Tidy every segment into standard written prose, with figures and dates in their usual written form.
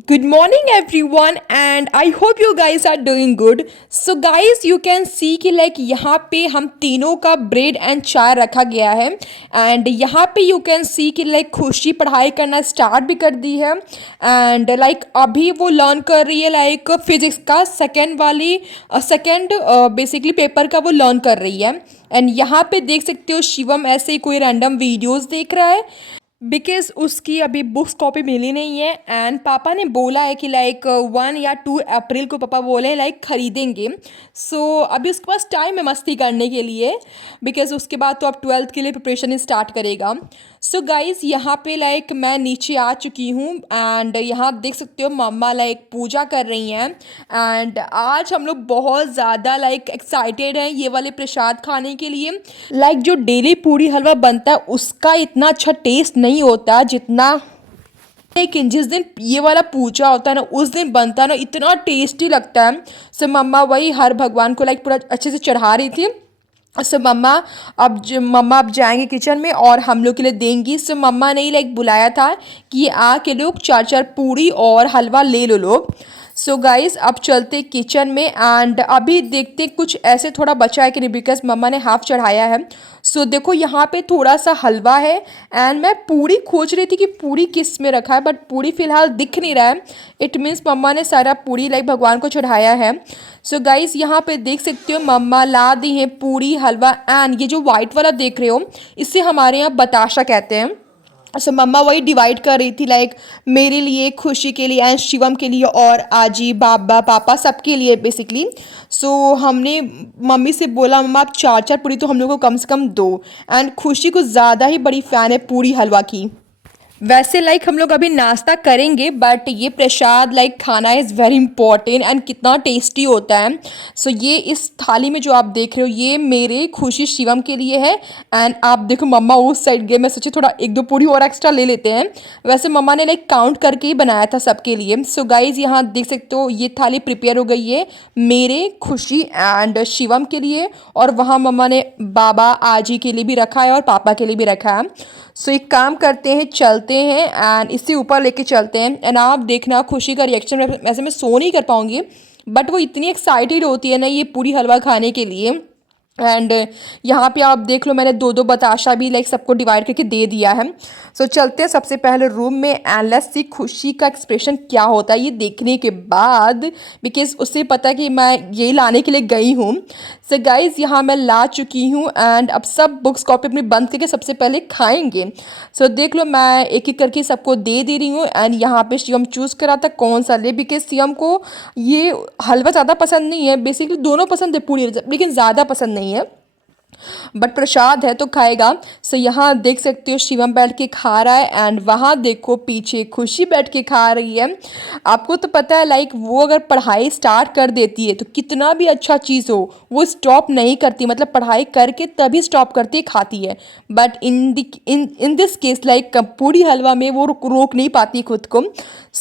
Good morning everyone and I hope you guys are doing good. So guys you can see कि यहाँ पे हम तीनों का ब्रेड एंड चाय रखा गया है एंड यहाँ पे you can see कि खुशी पढ़ाई करना स्टार्ट भी कर दी है एंड अभी वो लर्न कर रही है फिजिक्स का सेकेंड बेसिकली पेपर का वो लर्न कर रही है एंड यहाँ पे देख सकते हो शिवम ऐसे ही कोई रैंडम वीडियोस देख रहा है बिकॉज उसकी अभी बुक्स कॉपी मिली नहीं है एंड पापा ने बोला है कि 1 या 2 अप्रैल को पापा बोले खरीदेंगे। अभी उसके पास टाइम है मस्ती करने के लिए बिकॉज उसके बाद तो अब 12th के लिए प्रिपरेशन स्टार्ट करेगा। गाइज यहाँ पे मैं नीचे आ चुकी हूँ एंड यहाँ देख सकते हो मम्मा पूजा कर रही हैं एंड आज हम लोग बहुत ज़्यादा एक्साइटेड हैं ये वाले प्रसाद खाने के लिए। जो डेली पूड़ी हलवा बनता है उसका इतना अच्छा टेस्ट नहीं होता जितना, लेकिन जिस दिन ये वाला पूजा होता है ना उस दिन बनता है ना इतना टेस्टी लगता है। मम्मा वही हर भगवान को पूरा अच्छे से चढ़ा रही थी। मम्मा अब जाएंगे किचन में और हम लोग के लिए देंगी। मम्मा ने ही बुलाया था कि आके लोग 4 4 पूड़ी और हलवा ले लो लोग। गाइस अब चलते किचन में एंड अभी देखते कुछ ऐसे थोड़ा बचा है कि नहीं बिकॉज मम्मा ने हाफ चढ़ाया है। देखो यहाँ पे थोड़ा सा हलवा है एंड मैं पूरी खोज रही थी कि पूरी किस में रखा है बट पूरी फिलहाल दिख नहीं रहा है। इट मीन्स मम्मा ने सारा पूरी भगवान को चढ़ाया है। गाइस यहाँ पे देख सकते हो मम्मा ला दी है पूरी हलवा एंड ये जो वाइट वाला देख रहे हो इसे हमारे यहाँ बताशा कहते हैं। मम्मा वही डिवाइड कर रही थी मेरे लिए, खुशी के लिए एंड शिवम के लिए और आजी बाबा पापा सबके लिए बेसिकली। हमने मम्मी से बोला मम्मा आप 4 4 पूरी तो हम लोग को कम से कम दो एंड खुशी को ज़्यादा ही बड़ी फ़ैन है पूरी हलवा की। वैसे हम लोग अभी नाश्ता करेंगे बट ये प्रसाद खाना इज़ वेरी इंपॉर्टेंट एंड कितना टेस्टी होता है। ये इस थाली में जो आप देख रहे हो ये मेरे खुशी शिवम के लिए है एंड आप देखो मम्मा उस साइड गए, मैं सोची थोड़ा 1 2 पूरी और एक्स्ट्रा ले लेते हैं। वैसे मम्मा ने काउंट करके ही बनाया था सबके लिए। गाइज यहाँ देख सकते हो ये थाली प्रिपेयर हो गई है मेरे, खुशी एंड शिवम के लिए और वहाँ मम्मा ने बाबा आजी के लिए भी रखा है और पापा के लिए भी रखा है। एक काम करते हैं चलते हैं एंड इससे ऊपर लेके चलते हैं एंड आप देखना खुशी का रिएक्शन। वैसे मैं सो नहीं कर पाऊंगी बट वो इतनी एक्साइटेड होती है ना ये पूरी हलवा खाने के लिए। एंड यहाँ पे आप देख लो मैंने 2 2 बताशा भी सबको डिवाइड करके दे दिया है। चलते हैं सबसे पहले रूम में एंड लेट्स सी खुशी का एक्सप्रेशन क्या होता है ये देखने के बाद बिकॉज उससे पता है कि मैं यही लाने के लिए गई हूँ। गाइज यहाँ मैं ला चुकी हूँ एंड अब सब बुक्स कॉपी अपनी बंद करके सबसे पहले खाएंगे। देख लो मैं एक एक करके सबको दे रही हूँ एंड यहाँ पे शिवम चूज़ करा था कौन सा ले बिकॉज शिवम को ये हलवा ज़्यादा पसंद नहीं है, बेसिकली दोनों पसंद है पूरी लेकिन ज़्यादा पसंद नहीं है बट प्रसाद है तो खाएगा। यहाँ देख सकते हो शिवम बैठ के खा रहा है एंड वहाँ देखो पीछे खुशी बैठ के खा रही है। आपको तो पता है वो अगर पढ़ाई स्टार्ट कर देती है तो कितना भी अच्छा चीज़ हो वो स्टॉप नहीं करती, मतलब पढ़ाई करके तभी स्टॉप करती है खाती है। बट इन दिस केस पूरी हलवा में वो रोक नहीं पाती खुद को।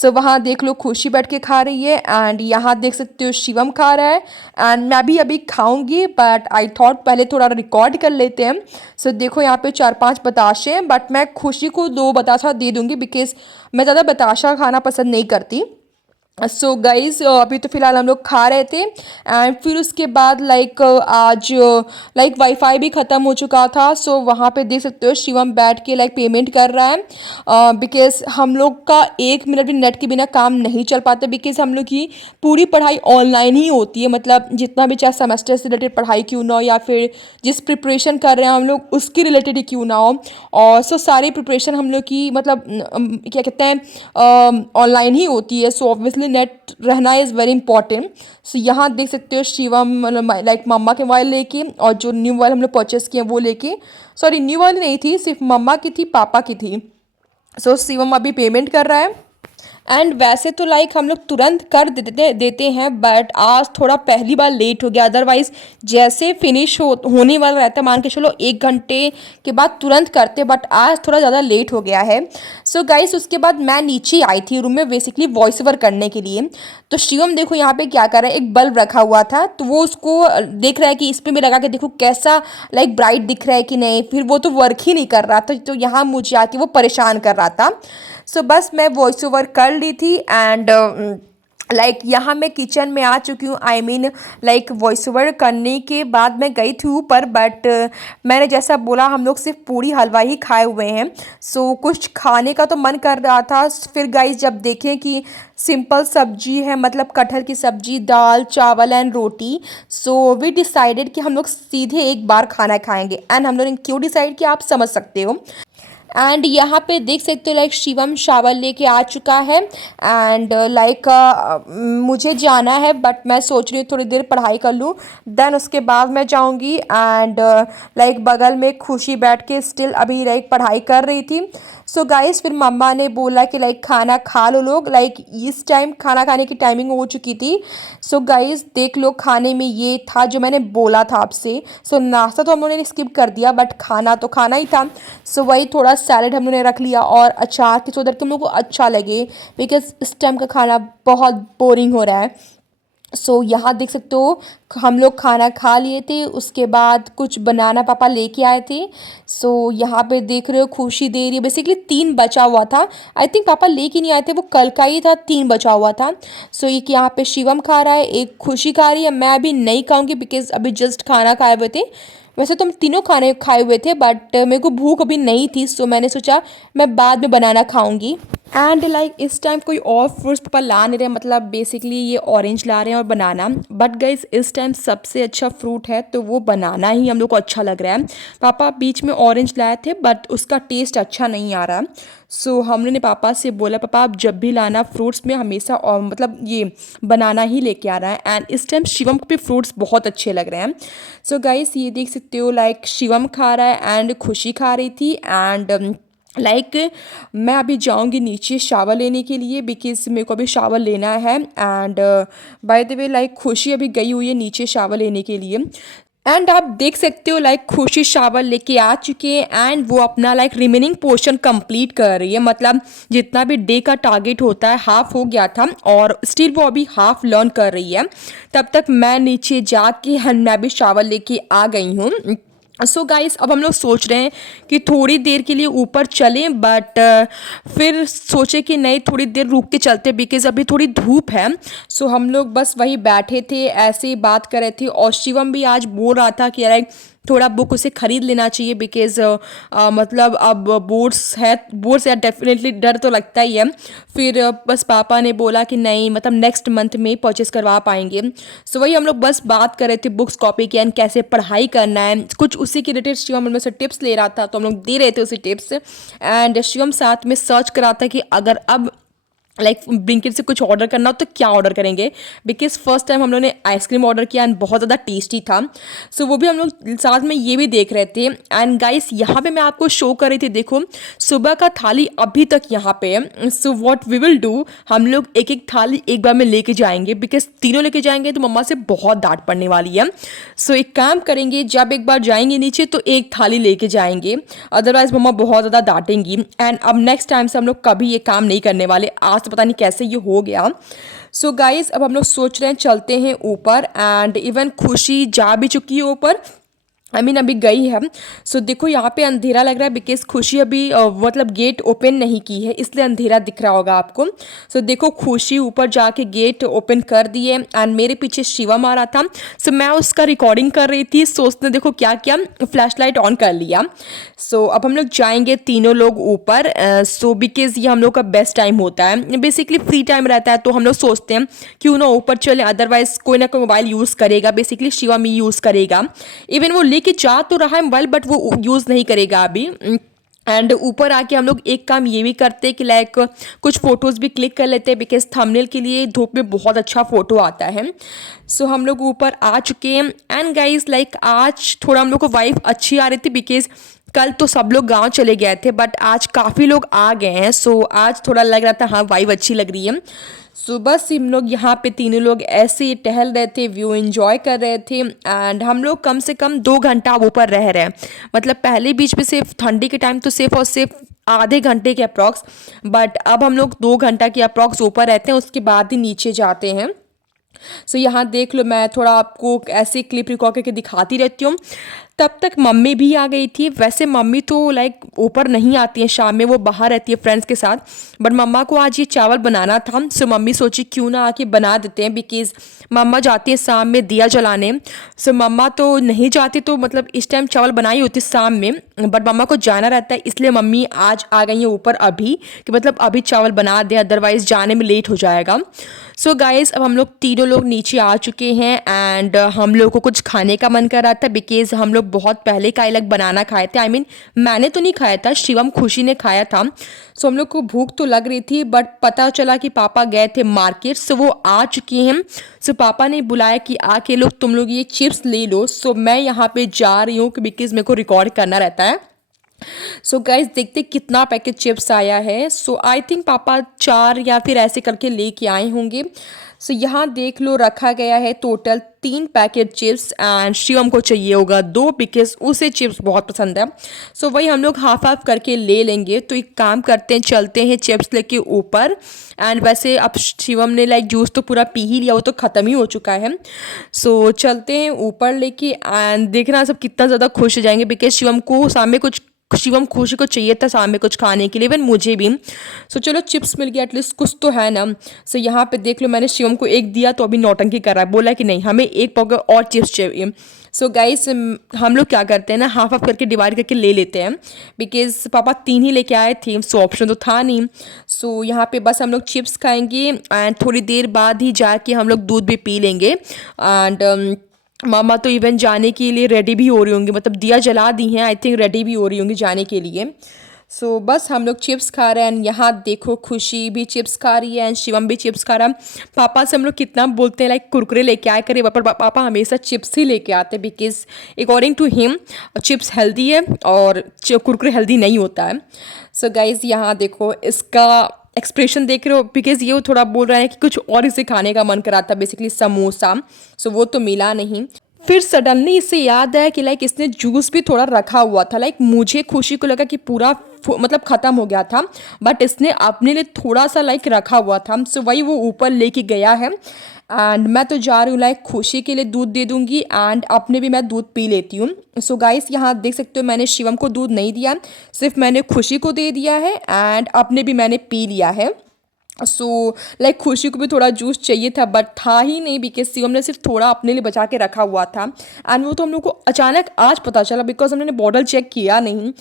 वहाँ देख लो खुशी बैठ के खा रही है एंड यहाँ देख सकते हो शिवम खा रहा है एंड मैं भी अभी खाऊंगी बट आई थॉट पहले थोड़ा रिकॉर्ड कर लेते हैं। देखो यहाँ पे 4 5 बताशे हैं बट मैं खुशी को 2 बताशा दे दूंगी बिकॉज मैं ज़्यादा बताशा खाना पसंद नहीं करती। गाइज अभी तो फ़िलहाल हम लोग खा रहे थे एंड फिर उसके बाद आज वाईफाई भी ख़त्म हो चुका था। वहाँ पे देख सकते हो शिवम बैठ के पेमेंट कर रहा है बिकॉज हम लोग का 1 मिनट भी नेट के बिना काम नहीं चल पाता बिकॉज हम लोग की पूरी पढ़ाई ऑनलाइन ही होती है, मतलब जितना भी चाहे सेमेस्टर से रिलेटेड पढ़ाई क्यों ना हो या फिर जिस प्रिपरेशन कर रहे हैं हम लोग उसके रिलेटेड ही क्यों ना हो। और सारी प्रिपरेशन हम लोग की मतलब क्या कहते हैं ऑनलाइन ही होती है। ऑब्वियसली नेट रहना इज़ वेरी इंपॉर्टेंट। यहाँ देख सकते हो शिवम मम्मा के मोबाइल लेके और जो न्यू मोबाइल हम लोग परचेस किए वो लेके, सॉरी न्यू मोबाइल नहीं थी सिर्फ मम्मा की थी पापा की थी। शिवम अभी पेमेंट कर रहा है एंड वैसे तो हम लोग तुरंत कर देते हैं बट आज थोड़ा पहली बार लेट हो गया, अदरवाइज जैसे फिनिश होने वाला रहता है मान के चलो 1 घंटे के बाद तुरंत करते बट आज थोड़ा ज़्यादा लेट हो गया है। गाइस उसके बाद मैं नीचे आई थी रूम में बेसिकली वॉइस ओवर करने के लिए। तो शिवम देखो यहाँ पे क्या कर रहा है, एक बल्ब रखा हुआ था तो वो उसको देख रहा है कि इस पर भी लगा के देखो कैसा ब्राइट दिख रहा है कि नहीं, फिर वो तो वर्क ही नहीं कर रहा था तो यहाँ मुझे आके वो परेशान कर रहा था। सो बस मैं वॉइस ओवर कर ली थी एंड यहाँ मैं किचन में आ चुकी हूँ। आई मीन वॉइस ओवर करने के बाद मैं गई थी ऊपर, बट मैंने जैसा बोला हम लोग सिर्फ पूरी हलवा ही खाए हुए हैं। सो कुछ खाने का तो मन कर रहा था। फिर गाइस जब देखें कि सिंपल सब्जी है, मतलब कटहल की सब्जी, दाल चावल एंड रोटी, सो वी डिसाइडेड कि हम लोग सीधे एक बार खाना खाएंगे। एंड हम लोग ने क्यों डिसाइड किया आप समझ सकते हो। एंड यहाँ पे देख सकते हो शिवम शावर लेके आ चुका है। एंड मुझे जाना है, बट मैं सोच रही हूँ थोड़ी देर पढ़ाई कर लूँ, देन उसके बाद मैं जाऊँगी। एंड बगल में खुशी बैठ के स्टिल अभी पढ़ाई कर रही थी। सो गाइस फिर मम्मा ने बोला कि खाना खा लो लोग, इस टाइम खाना खाने की टाइमिंग हो चुकी थी। सो गाइस देख लो खाने में ये था जो मैंने बोला था आपसे। सो नाश्ता तो हम लोगों ने स्किप कर दिया, बट खाना तो खाना ही था। सो वही थोड़ा सैलेड हम लोगों ने रख लिया और अचार की, सो दैट कि हम लोग को अच्छा लगे, बिकॉज इस टाइम का खाना बहुत बोरिंग हो रहा है। सो यहाँ देख सकते हो हम लोग खाना खा लिए थे, उसके बाद कुछ बनाना पापा लेके आए थे। सो यहाँ पे देख रहे हो खुशी दे रही है। बेसिकली 3 बचा हुआ था, आई थिंक पापा लेके नहीं आए थे, वो कल का ही था, 3 बचा हुआ था। सो एक यहाँ पे शिवम खा रहा है, एक खुशी खा रही है। मैं अभी नहीं खाऊंगी बिकॉज अभी जस्ट खाना खाए हुए थे। वैसे तो हम तीनों खाने खाए हुए थे, बट मेरे को भूख अभी नहीं थी, सो मैंने सोचा मैं बाद में बनाना खाऊंगी। एंड इस टाइम कोई और फ्रूट्स पापा ला नहीं रहे, मतलब बेसिकली ये ऑरेंज ला रहे हैं और बनाना। बट गाइस इस टाइम सबसे अच्छा फ्रूट है तो वो बनाना ही हम लोग को अच्छा लग रहा है। पापा बीच में ऑरेंज लाए थे, बट उसका टेस्ट अच्छा नहीं आ रहा। सो हमने ने पापा से बोला पापा आप जब भी लाना फ्रूट्स में हमेशा, और मतलब ये बनाना ही लेके आ रहा है। एंड इस टाइम शिवम को भी फ्रूट्स बहुत अच्छे लग रहे हैं। सो गाइस ये देख सकते हो शिवम खा रहा है एंड खुशी खा रही थी। एंड मैं अभी जाऊंगी नीचे शावर लेने के लिए, बिकॉज मेरे को अभी शावर लेना है। एंड बाय द वे खुशी अभी गई हुई है नीचे शावर लेने के लिए। एंड आप देख सकते हो खुशी शावर लेके आ चुके हैं एंड वो अपना रिमेनिंग पोर्शन कंप्लीट कर रही है। मतलब जितना भी डे का टारगेट होता है हाफ हो गया था और स्टिल वो अभी हाफ लर्न कर रही है। तब तक मैं नीचे जाके मैं भी शावर लेके आ गई हूँ। सो गाइस अब हम लोग सोच रहे हैं कि थोड़ी देर के लिए ऊपर चलें, बट फिर सोचे कि नहीं थोड़ी देर रुक के चलते, बिकॉज अभी थोड़ी धूप है। सो हम लोग बस वही बैठे थे, ऐसे ही बात कर रहे थे। और शिवम भी आज बोल रहा था कि यार थोड़ा बुक उसे खरीद लेना चाहिए, बिकॉज मतलब अब बोर्ड्स यार डेफिनेटली डर तो लगता ही है। फिर बस पापा ने बोला कि नहीं मतलब नेक्स्ट मंथ में परचेस करवा पाएंगे। सो वही हम लोग बस बात कर रहे थे बुक्स कॉपी की एंड कैसे पढ़ाई करना है, कुछ उसी के रिलेटेड शिवम उनमें से टिप्स ले रहा था, तो हम लोग दे रहे थे उसी टिप्स। एंड शिवम साथ में सर्च कर रहा था कि अगर अब ब्लिंकिट से कुछ ऑर्डर करना हो तो क्या ऑर्डर करेंगे, बिकॉज फर्स्ट टाइम हम लोगों ने आइसक्रीम ऑर्डर किया एंड बहुत ज़्यादा टेस्टी था। सो वो भी हम लोग साथ में ये भी देख रहे थे। एंड गाइस यहाँ पे मैं आपको शो कर रही थी, देखो सुबह का थाली अभी तक यहाँ पे है। So what we will do, हम लोग एक एक थाली एक बार में लेके जाएंगे, बिकॉज तीनों लेके जाएंगे तो मम्मा से बहुत डांट पड़ने वाली है। सो एक काम करेंगे, जब एक बार जाएंगे नीचे तो एक थाली लेके जाएंगे, अदरवाइज मम्मा बहुत ज़्यादा डांटेंगी। एंड अब नेक्स्ट टाइम से हम लोग कभी ये काम नहीं करने वाले। आज पता नहीं कैसे ये हो गया। सो गाइस अब हम लोग सोच रहे हैं चलते हैं ऊपर। एंड इवन खुशी जा भी चुकी है ऊपर, अभी गई है। सो देखो यहाँ पे अंधेरा लग रहा है, बिकॉज खुशी अभी मतलब गेट ओपन नहीं की है, इसलिए अंधेरा दिख रहा होगा आपको। सो देखो खुशी ऊपर जाके गेट ओपन कर दिए एंड मेरे पीछे शिवम आ रहा था। सो मैं उसका रिकॉर्डिंग कर रही थी, सो उसने देखो क्या किया, फ्लैश लाइट ऑन कर लिया। सो अब हम लोग जाएंगे तीनों लोग ऊपर। सो बिकॉज ये हम लोग का बेस्ट टाइम होता है, बेसिकली फ्री टाइम रहता है, तो हम लोग सोचते हैं क्यों ना ऊपर चले, अदरवाइज कोई ना कोई मोबाइल यूज़ करेगा, बेसिकली शिवम ही यूज़ करेगा। इवन वो लेके जा तो रहा है मोबाइल, बट वो यूज़ नहीं करेगा अभी। एंड ऊपर आके हम लोग एक काम ये भी करते हैं कि कुछ फोटोज़ भी क्लिक कर लेते हैं, बिकॉज थंबनेल के लिए धूप में बहुत अच्छा फोटो आता है। सो हम लोग ऊपर आ चुके हैं। एंड गाइज आज थोड़ा हम लोग को वाइब अच्छी आ रही थी, बिकॉज कल तो सब लोग गांव चले गए थे, बट आज काफ़ी लोग आ गए हैं। सो आज थोड़ा लग रहा था हाँ वाइब अच्छी लग रही है। सो बस हम लोग यहाँ पे तीनों लोग ऐसे ही टहल रहे थे, व्यू एंजॉय कर रहे थे। एंड हम लोग कम से कम 2 घंटा ऊपर रह रहे हैं, मतलब पहले बीच में सिर्फ ठंडी के टाइम तो सिर्फ और सिर्फ आधे घंटे के अप्रॉक्स, बट अब हम लोग 2 घंटा के अप्रॉक्स ऊपर रहते हैं, उसके बाद ही नीचे जाते हैं। सो यहाँ देख लो, मैं थोड़ा आपको ऐसे क्लिप रिकॉर्ड करके दिखाती रहती हूँ। तब तक मम्मी भी आ गई थी। वैसे मम्मी तो लाइक ऊपर नहीं आती है शाम में, वो बाहर रहती है फ्रेंड्स के साथ, बट मम्मा को आज ये चावल बनाना था। सो मम्मी सोची क्यों ना आके बना देते हैं, बिकॉज मम्मा जाती है शाम में दिया जलाने। सो मम्मा तो नहीं जाती, तो मतलब इस टाइम चावल बनाई होती शाम में, बट मम्मा को जाना रहता है, इसलिए मम्मी आज आ गई है ऊपर अभी, कि मतलब अभी चावल बना दे, अदरवाइज जाने में लेट हो जाएगा। सो गाइज अब हम लोग तीनों लोग नीचे आ चुके हैं एंड हम लोग को कुछ खाने का मन कर रहा था, बिकॉज हम लोग बहुत पहले का अलग बनाना खाए थे। आई मीन मैंने तो नहीं खाया था, शिवम खुशी ने खाया था। सो हम लोग को भूख तो लग रही थी, बट पता चला कि पापा गए थे मार्केट, सो वो आ चुके हैं। सो पापा ने बुलाया कि आके लोग तुम लोग ये चिप्स ले लो। सो मैं यहाँ पे जा रही हूँ बिकॉज मेरे को रिकॉर्ड करना रहता है। सो गाइज देखते कितना पैकेट चिप्स आया है। सो आई थिंक पापा 4 या फिर ऐसे करके लेके आए होंगे। सो यहाँ देख लो रखा गया है total 3 packet chips and Shivam को चाहिए होगा 2, बिकॉज उसे चिप्स बहुत पसंद है। सो वही हम लोग हाफ हाफ करके ले लेंगे। तो एक काम करते हैं, चलते हैं चिप्स लेके ऊपर। एंड वैसे अब शिवम ने लाइक जूस तो पूरा पी ही लिया, वो तो ख़त्म ही हो चुका है। सो चलते हैं ऊपर लेके एंड देखना सब कितना ज़्यादा खुश हो जाएंगे, बिकॉज शिवम खुशी को चाहिए था सामने कुछ खाने के लिए, इवन मुझे भी। सो चलो चिप्स मिल गया, एटलीस्ट कुछ तो है ना। सो यहाँ पे देख लो मैंने शिवम को एक दिया तो अभी नौटंकी कर रहा है, बोला कि नहीं हमें एक पॉकेट और चिप्स चाहिए। सो गाइस हम लोग क्या करते हैं ना, हाफ हाफ करके डिवाइड करके ले लेते हैं, बिकॉज पापा 3 ही लेके आए थे, सो ऑप्शन तो था नहीं। सो यहाँ पे बस हम लोग चिप्स खाएंगे एंड थोड़ी देर बाद ही जाके हम लोग दूध भी पी लेंगे। एंड मामा तो इवन जाने के लिए रेडी भी हो रही होंगी, मतलब दिया जला दी हैं, आई थिंक रेडी भी हो रही होंगी जाने के लिए। सो बस हम लोग चिप्स खा रहे हैं एंड यहाँ देखो खुशी भी चिप्स खा रही है एंड शिवम भी चिप्स खा रहा है। पापा से हम लोग कितना बोलते हैं लाइक कुरकुरे लेके आए करिए, पर पापा हमेशा चिप्स ही लेके आते हैं, because according to him chips healthy है और कुरकुरे हेल्दी नहीं होता है। सो गाइज यहाँ देखो इसका एक्सप्रेशन देख रहे हो, बिकॉज ये वो थोड़ा बोल रहा है कि कुछ और इसे खाने का मन करा था, बेसिकली समोसा। सो वो तो मिला नहीं। फिर सडनली इससे याद आया कि लाइक इसने जूस भी थोड़ा रखा हुआ था। लाइक मुझे खुशी को लगा कि पूरा मतलब ख़त्म हो गया था, बट इसने अपने लिए थोड़ा सा लाइक रखा हुआ था। सो वही वो ऊपर लेके गया है एंड मैं तो जा रही हूँ लाइक खुशी के लिए दूध दे दूँगी एंड अपने भी मैं दूध पी लेती हूँ। सो गाइस यहाँ देख सकते हो मैंने शिवम को दूध नहीं दिया, सिर्फ मैंने खुशी को दे दिया है एंड अपने भी मैंने पी लिया है। सो लाइक खुशी को भी थोड़ा जूस चाहिए था, बट था ही नहीं, बिकॉज शिवम ने सिर्फ थोड़ा अपने लिए बचा के रखा हुआ था एंड वो तो हम लोग को अचानक आज पता चला, बिकॉज हमने बॉटल चेक किया नहीं।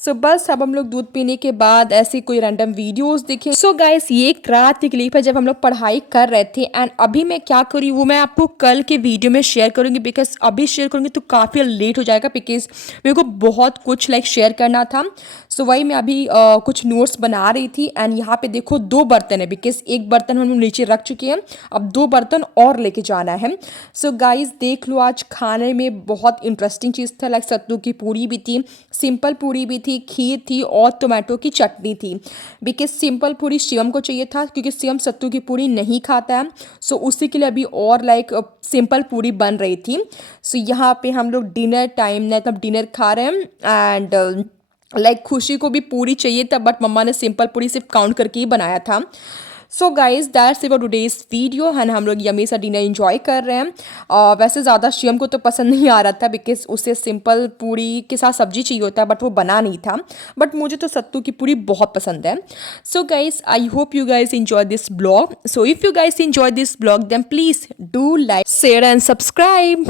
सो बस अब हम लोग दूध पीने के बाद ऐसे कोई रैंडम वीडियोस देखें। सो गाइस ये एक रात की क्लिप है जब हम लोग पढ़ाई कर रहे थे एंड अभी मैं क्या करी वो मैं आपको कल के वीडियो में शेयर करूँगी, बिकॉज अभी शेयर करूँगी तो काफ़ी लेट हो जाएगा, बिकॉज मेरे को बहुत कुछ लाइक शेयर करना था। सो वही मैं अभी कुछ नोट्स बना रही थी एंड यहाँ पे देखो 2 बर्तन है, बिकॉज एक बर्तन हम लोग नीचे रख चुके हैं, अब 2 बर्तन और लेके जाना है। सो गाइस देख लो आज खाने में बहुत इंटरेस्टिंग चीज़ था, लाइक सत्तू की पूरी भी थी, सिंपल पूरी भी थी, खीर थी और टोमेटो की चटनी थी। बिकॉज सिंपल पूरी शिवम को चाहिए था क्योंकि शिवम सत्तू की पूरी नहीं खाता है, सो उसी के लिए अभी और लाइक सिंपल पूरी बन रही थी। सो यहाँ पे हम लोग डिनर टाइम मतलब डिनर खा रहे हैं एंड लाइक खुशी को भी पूरी चाहिए था, बट मम्मा ने सिंपल पूरी सिर्फ काउंट करके ही बनाया था। So guys that's it today's video है ना, हम लोग यम्मी सा डिनर एंजॉय कर रहे हैं। वैसे ज़्यादा शिवम को तो पसंद नहीं आ रहा था, बिकॉज उसे सिंपल पूरी के साथ सब्जी चाहिए होता है, बट वो बना नहीं था, बट मुझे तो सत्तू की पूरी बहुत पसंद है। So guys I hope you guys enjoy this blog. So if you guys enjoy this blog then please do like, share and subscribe.